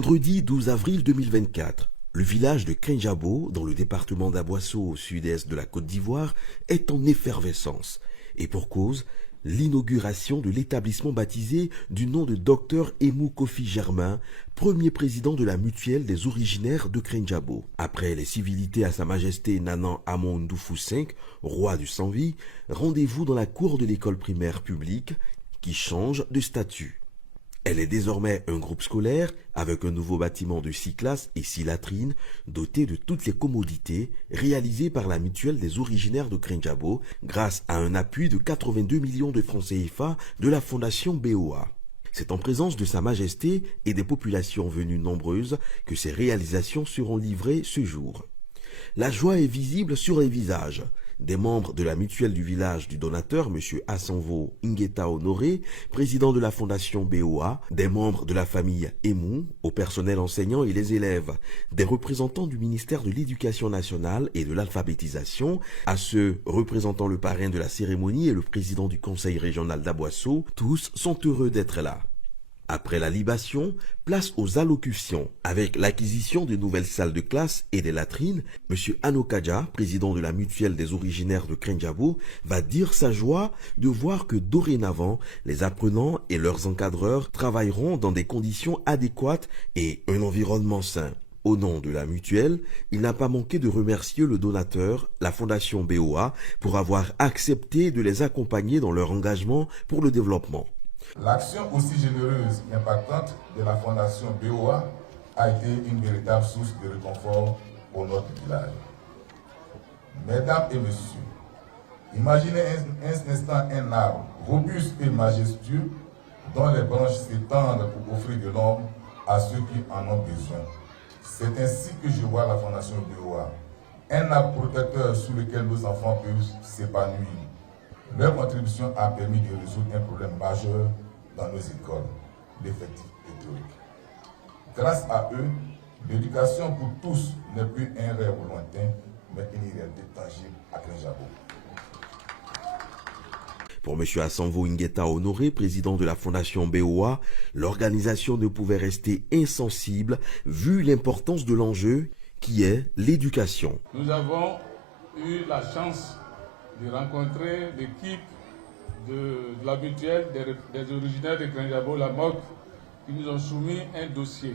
Vendredi 12 avril 2024, le village de Krenjabo, dans le département d'Aboisseau au sud-est de la Côte d'Ivoire, est en effervescence. Et pour cause, l'inauguration de l'établissement baptisé du nom de Dr Emou Kofi Germain, premier président de la mutuelle des originaires de Krenjabo. Après les civilités à Sa Majesté Nanan Amon Ndoufou V, roi du Sanvi, rendez-vous dans la cour de l'école primaire publique qui change de statut. Elle est désormais un groupe scolaire avec un nouveau bâtiment de 6 classes et 6 latrines doté de toutes les commodités réalisé par la mutuelle des originaires de Krenjabo grâce à un appui de 82 millions de francs CFA de la fondation BOA. C'est en présence de Sa Majesté et des populations venues nombreuses que ces réalisations seront livrées ce jour. La joie est visible sur les visages des membres de la mutuelle du village du donateur, M. Asanvo Ingeta Honoré, président de la fondation BOA, des membres de la famille Emou, au personnel enseignant et les élèves, des représentants du ministère de l'Éducation nationale et de l'alphabétisation, à ceux représentant le parrain de la cérémonie et le président du conseil régional d'Aboisseau, tous sont heureux d'être là. Après la libation, place aux allocutions. Avec l'acquisition de nouvelles salles de classe et des latrines, M. Anokaja, président de la mutuelle des originaires de Krenjabo, va dire sa joie de voir que dorénavant, les apprenants et leurs encadreurs travailleront dans des conditions adéquates et un environnement sain. Au nom de la mutuelle, il n'a pas manqué de remercier le donateur, la fondation BOA, pour avoir accepté de les accompagner dans leur engagement pour le développement. L'action aussi généreuse et impactante de la fondation BOA a été une véritable source de réconfort pour notre village. Mesdames et messieurs, imaginez un instant un arbre robuste et majestueux dont les branches s'étendent pour offrir de l'ombre à ceux qui en ont besoin. C'est ainsi que je vois la fondation BOA, un arbre protecteur sous lequel nos enfants peuvent s'épanouir. Leur contribution a permis de résoudre un problème majeur dans nos écoles, l'effectif théorique. Grâce à eux, l'éducation pour tous n'est plus un rêve lointain, mais une réalité tangible à Krenjabo. Pour M. Asanvo Ingeta Honoré, président de la fondation BOA, l'organisation ne pouvait rester insensible vu l'importance de l'enjeu qui est l'éducation. Nous avons eu la chance de rencontrer l'équipe de la mutuelle des originaires de Krenjabo, la MOC, qui nous ont soumis un dossier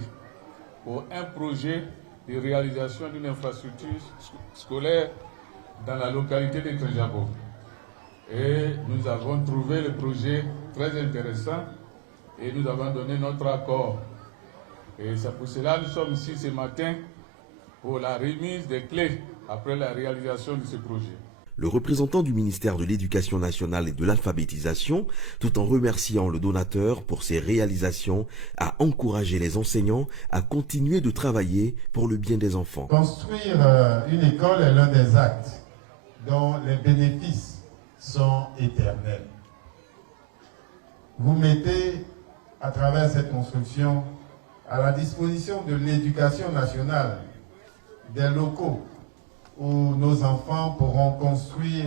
pour un projet de réalisation d'une infrastructure scolaire dans la localité de Krenjabo. Et nous avons trouvé le projet très intéressant et nous avons donné notre accord. Et c'est pour cela que nous sommes ici ce matin pour la remise des clés après la réalisation de ce projet. Le représentant du ministère de l'Éducation nationale et de l'alphabétisation, tout en remerciant le donateur pour ses réalisations, a encouragé les enseignants à continuer de travailler pour le bien des enfants. Construire une école est l'un des actes dont les bénéfices sont éternels. Vous mettez, à travers cette construction, à la disposition de l'Éducation nationale des locaux où nos enfants pourront construire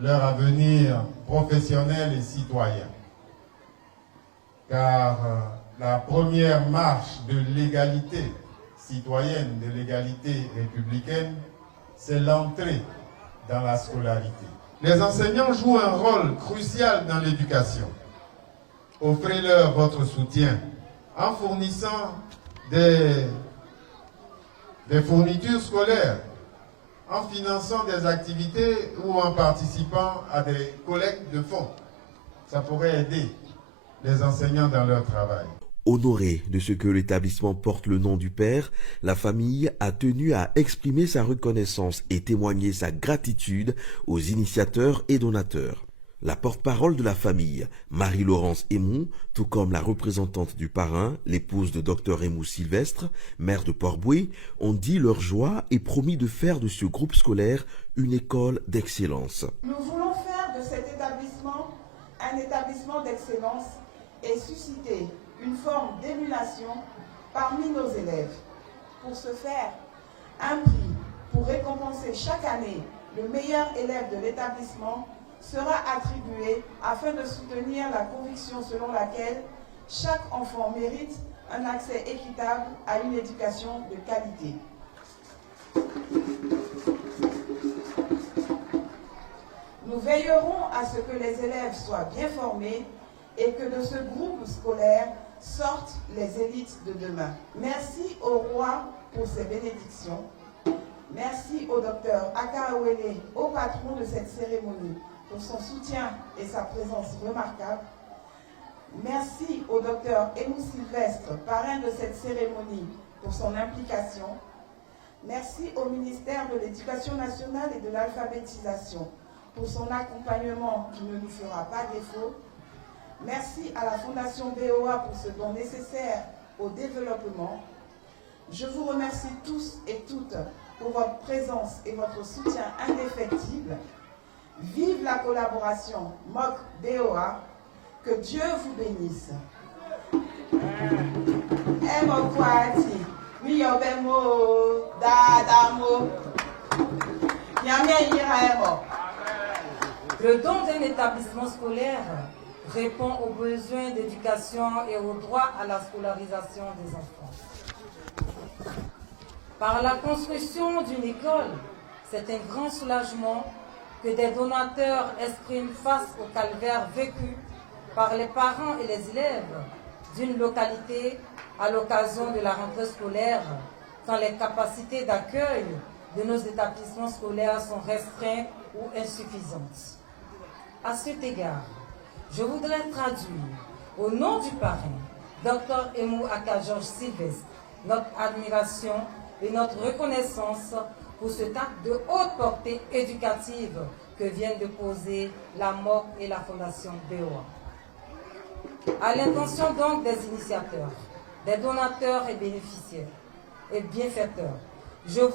leur avenir professionnel et citoyen. Car la première marche de l'égalité citoyenne, de l'égalité républicaine, c'est l'entrée dans la scolarité. Les enseignants jouent un rôle crucial dans l'éducation. Offrez-leur votre soutien en fournissant des fournitures scolaires, en finançant des activités ou en participant à des collectes de fonds. Ça pourrait aider les enseignants dans leur travail. Honoré de ce que l'établissement porte le nom du père, la famille a tenu à exprimer sa reconnaissance et témoigner sa gratitude aux initiateurs et donateurs. La porte-parole de la famille, Marie-Laurence Emou, tout comme la représentante du parrain, l'épouse de Dr Emou Sylvestre, maire de Port-Boué, ont dit leur joie et promis de faire de ce groupe scolaire une école d'excellence. Nous voulons faire de cet établissement un établissement d'excellence et susciter une forme d'émulation parmi nos élèves. Pour ce faire, un prix pour récompenser chaque année le meilleur élève de l'établissement sera attribué afin de soutenir la conviction selon laquelle chaque enfant mérite un accès équitable à une éducation de qualité. Nous veillerons à ce que les élèves soient bien formés et que de ce groupe scolaire sortent les élites de demain. Merci au roi pour ses bénédictions. Merci au docteur Akaawele, au patron de cette cérémonie, pour son soutien et sa présence remarquable. Merci au docteur Emou Sylvestre, parrain de cette cérémonie, pour son implication. Merci au ministère de l'Éducation nationale et de l'alphabétisation pour son accompagnement qui ne nous fera pas défaut. Merci à la Fondation BOA pour ce don nécessaire au développement. Je vous remercie tous et toutes pour votre présence et votre soutien indéfectible. Vive la collaboration MOC-BOA. Que Dieu vous bénisse. Le don d'un établissement scolaire répond aux besoins d'éducation et au droit à la scolarisation des enfants. Par la construction d'une école, c'est un grand soulagement que des donateurs expriment face au calvaire vécu par les parents et les élèves d'une localité à l'occasion de la rentrée scolaire, quand les capacités d'accueil de nos établissements scolaires sont restreintes ou insuffisantes. À cet égard, je voudrais traduire, au nom du parrain, Dr Emou Aka-Georges Sylvestre, notre admiration et notre reconnaissance pour cet acte de haute portée éducative que viennent de poser la MOC et la Fondation BOA. À l'intention donc des initiateurs, des donateurs et bénéficiaires et bienfaiteurs, je veux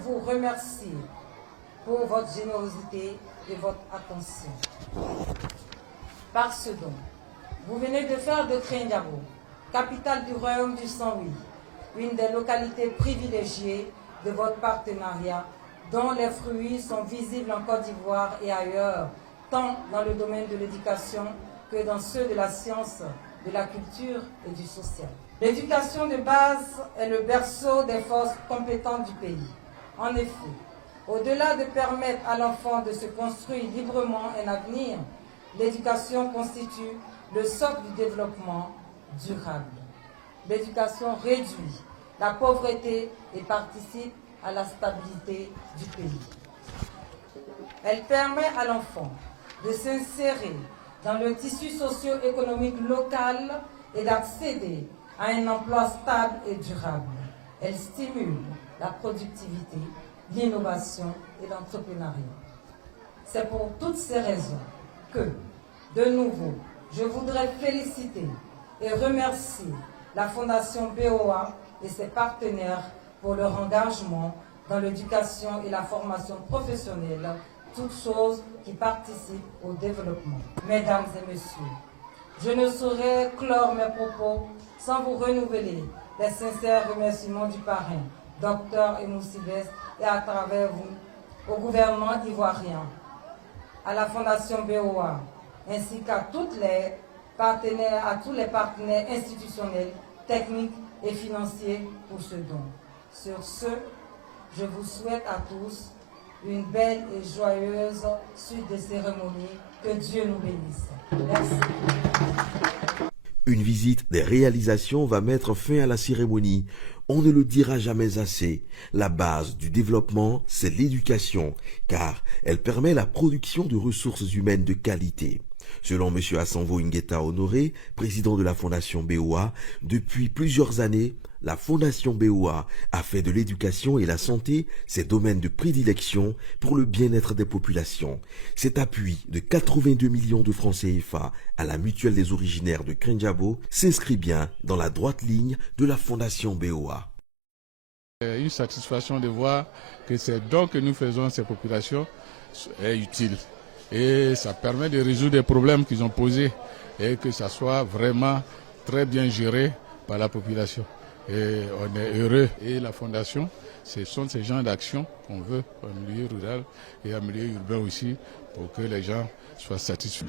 vous remercier pour votre générosité et votre attention. Par ce don, vous venez de faire de Krenjabo, capitale du royaume du Saint-Louis, une des localités privilégiées de votre partenariat, dont les fruits sont visibles en Côte d'Ivoire et ailleurs, tant dans le domaine de l'éducation que dans ceux de la science, de la culture et du social. L'éducation de base est le berceau des forces compétentes du pays. En effet, au-delà de permettre à l'enfant de se construire librement un avenir, l'éducation constitue le socle du développement durable. L'éducation réduit la pauvreté et participe à la stabilité du pays. Elle permet à l'enfant de s'insérer dans le tissu socio-économique local et d'accéder à un emploi stable et durable. Elle stimule la productivité, l'innovation et l'entrepreneuriat. C'est pour toutes ces raisons que, de nouveau, je voudrais féliciter et remercier la Fondation BOA et ses partenaires pour leur engagement dans l'éducation et la formation professionnelle, toutes choses qui participent au développement. Mesdames et messieurs, je ne saurais clore mes propos sans vous renouveler les sincères remerciements du parrain, Dr Emou Sylvestre, et à travers vous, au gouvernement ivoirien, à la Fondation BOA, ainsi qu'à tous les partenaires institutionnels, techniques et financiers pour ce don. Sur ce, je vous souhaite à tous une belle et joyeuse suite de cérémonie. Que Dieu nous bénisse. Merci. Une visite des réalisations va mettre fin à la cérémonie. On ne le dira jamais assez. La base du développement, c'est l'éducation, car elle permet la production de ressources humaines de qualité. Selon M. Asanvo Ngueta Honoré, président de la Fondation BOA, depuis plusieurs années, la Fondation BOA a fait de l'éducation et la santé ses domaines de prédilection pour le bien-être des populations. Cet appui de 82 millions de francs CFA à la mutuelle des originaires de Krenjabo s'inscrit bien dans la droite ligne de la Fondation BOA. Une satisfaction de voir que ces dons que nous faisons à ces populations est utile. Et ça permet de résoudre des problèmes qu'ils ont posés et que ça soit vraiment très bien géré par la population. Et on est heureux. Et la Fondation, ce sont ces genres d'actions qu'on veut en milieu rural et en milieu urbain aussi pour que les gens soient satisfaits.